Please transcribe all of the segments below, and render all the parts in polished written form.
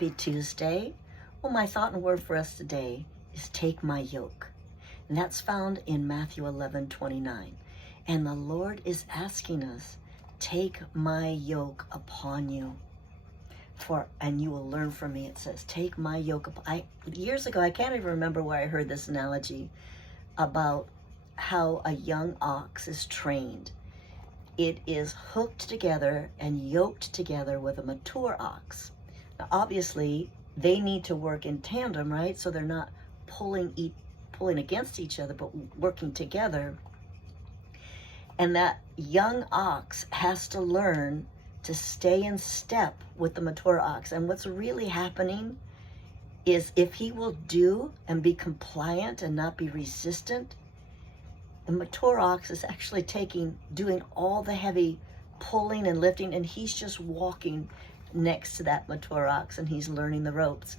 Happy Tuesday. Well, my thought and word for us today is take my yoke. And that's found in Matthew 11:29. And the Lord is asking us, take my yoke upon you. And you will learn from me. It says, take my yoke. Years ago, I can't even remember where I heard this analogy about how a young ox is trained. It is hooked together and yoked together with a mature ox. Now, obviously, they need to work in tandem, right? So they're not pulling against each other, but working together. And that young ox has to learn to stay in step with the mature ox. And what's really happening is if he will do and be compliant and not be resistant, the mature ox is actually doing all the heavy pulling and lifting, and he's just walking next to that mature ox, and he's learning the ropes.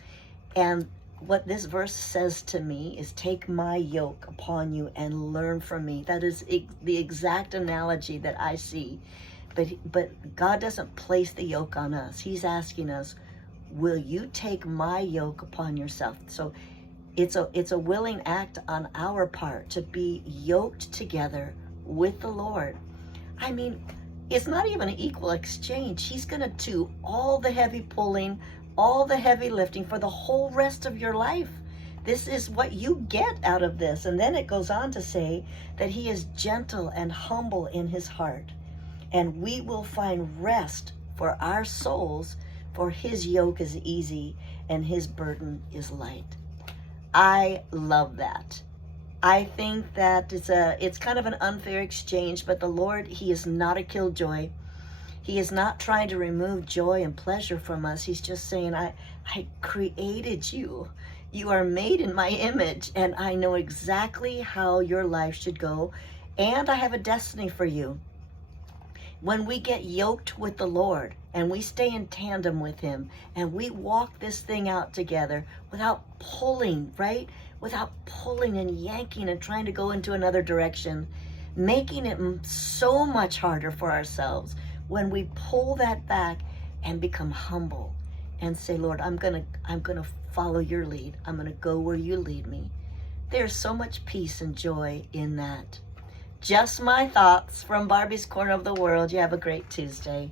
And what this verse says to me is, take my yoke upon you and learn from me. That is the exact analogy that I see. But God doesn't place the yoke on us. He's asking us, will you take my yoke upon yourself? So it's a willing act on our part to be yoked together with the Lord. I mean, it's not even an equal exchange. He's going to do all the heavy pulling, all the heavy lifting for the whole rest of your life. This is what you get out of this. And then it goes on to say that he is gentle and humble in his heart. And we will find rest for our souls, for his yoke is easy and his burden is light. I love that. I think that it's kind of an unfair exchange, but the Lord, he is not a killjoy. He is not trying to remove joy and pleasure from us. He's just saying, I created you. You are made in my image, and I know exactly how your life should go, and I have a destiny for you. When we get yoked with the Lord and we stay in tandem with him and we walk this thing out together without pulling, right? Without pulling and yanking and trying to go into another direction, making it so much harder for ourselves. When we pull that back and become humble and say, Lord, I'm gonna follow your lead. I'm gonna go where you lead me. There's so much peace and joy in that. Just my thoughts from Barbie's Corner of the World. You have a great Tuesday.